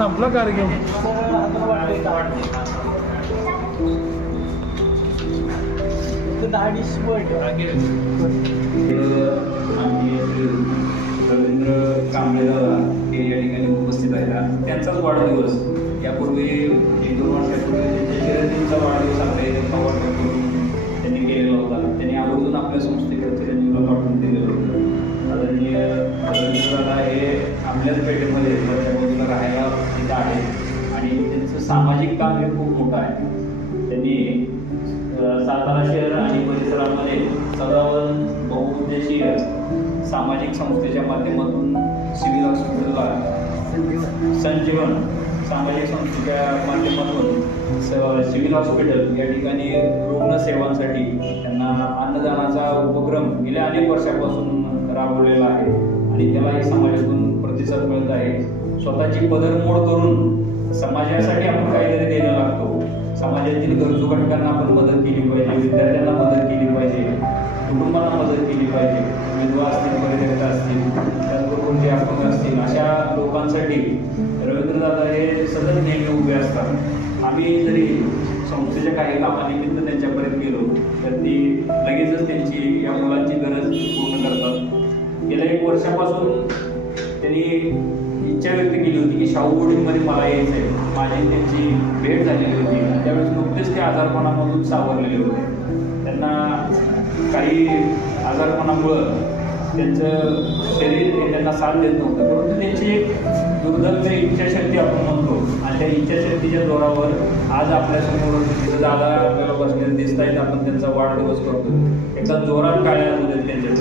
संपला कार्यक्रम. रवींद्र कांबळे हे या ठिकाणी उपस्थित आहेत. त्यांचाच वाढदिवस यापूर्वी 1-2 वर्षापूर्वी त्यांच्या चिरंजीवांचा वाढदिवस आपल्या इथे त्यांनी केलेला होता. त्यांनी आवर्जून आपल्या संस्थेकडे चिरंजीवाला पाठवून दिलेलं होतं. आदरणीय रवींद्रदादा हे आपल्याच पेठेमध्ये त्या बाजूला राहायला तिथं आहे आणि त्यांचं सामाजिक काम हे खूप मोठं आहे. त्यांनी सातारा शहर आणि परिसरामध्ये सदावन बहुउद्देशीय सामाजिक संस्थेच्या माध्यमातून सिव्हिल हॉस्पिटलला संजीवन सामाजिक संस्थेच्या माध्यमातून सिव्हिल हॉस्पिटल या ठिकाणी रुग्णसेवांसाठी त्यांना अन्नदानाचा उपक्रम गेल्या अनेक वर्षापासून राबवलेला आहे आणि त्यालाही समाजातून प्रतिसाद मिळत आहे. स्वतःची पदरमोड करून समाजासाठी आपण काहीतरी देणं लागतो. समाजातील गरजू घटकांना आपण मदत केली पाहिजे, विद्यार्थ्यांना मदत केली पाहिजे, कुटुंबांना मदत केली पाहिजे, विधवा असतील, परित्यक्त असतील, त्याचबरोबर जे अपंग असतील, अशा लोकांसाठी रवींद्रदादा हे सतत नेहमी उभे असतात. आम्ही जरी संस्थेच्या काही कामानिमित्त त्यांच्यापर्यंत गेलो तर ती लगेचच त्यांची या मुलांची गरज पूर्ण करतात. गेल्या 1 वर्षापासून त्यांनी इच्छा व्यक्त केली होती की शाहू बोर्डिंगमध्ये मला यायचं आहे. माझी त्यांची भेट झालेली होती. त्यावेळेस नुकतेच ते आजारपणामधून सावरलेले होते. त्यांना काही आजारपणामुळं त्यांचं शरीर हे त्यांना साथ देत नव्हतं, परंतु त्यांची एक दुर्दैवी इच्छाशक्ती आपण म्हणतो आणि त्या इच्छाशक्तीच्या जोरावर आज आपल्यासमोर तिथं दादा आपल्याला बसलेले दिसत आहेत. आपण त्यांचा वाढदिवस करतो. एकदा जोरात टाळ्या होत्या त्यांच्या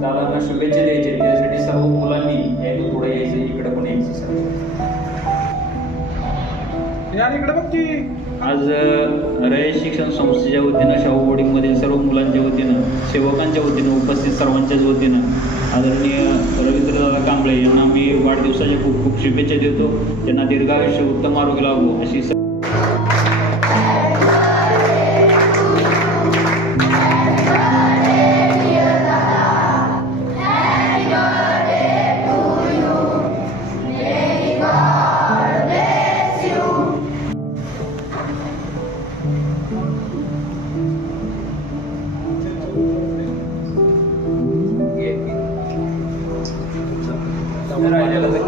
दादांना शुभेच्छा द्यायचे. त्यासाठी सर्व मुलांनी यायचं, पुढे यायचं, इकडे पण यायचं. इकडे बघ की आज रयत शिक्षण संस्थेच्या वतीनं शाहू बोर्डिंगमधील सर्व मुलांच्या वतीनं, सेवकांच्या वतीनं, उपस्थित सर्वांच्याच वतीनं आदरणीय रवींद्रदादा कांबळे यांना मी वाढदिवसाच्या खूप खूप शुभेच्छा देतो. त्यांना दीर्घायुष्य, उत्तम आरोग्य लाभो अशी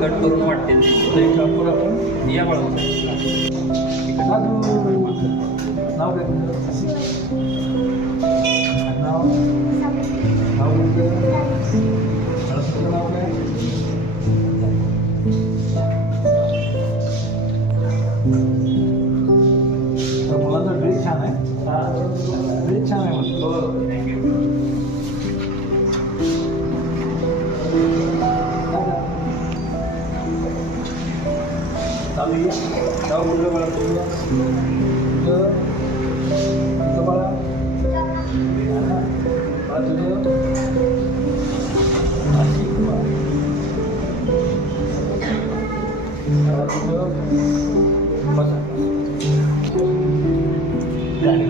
कट करून वाटते या मुलांचा ड्रेस छान आहे. ड्रेस छान आहे म्हणतो. चालू या जाऊ मुलं बाळा तुझं बाळा तुझं बसा गाडी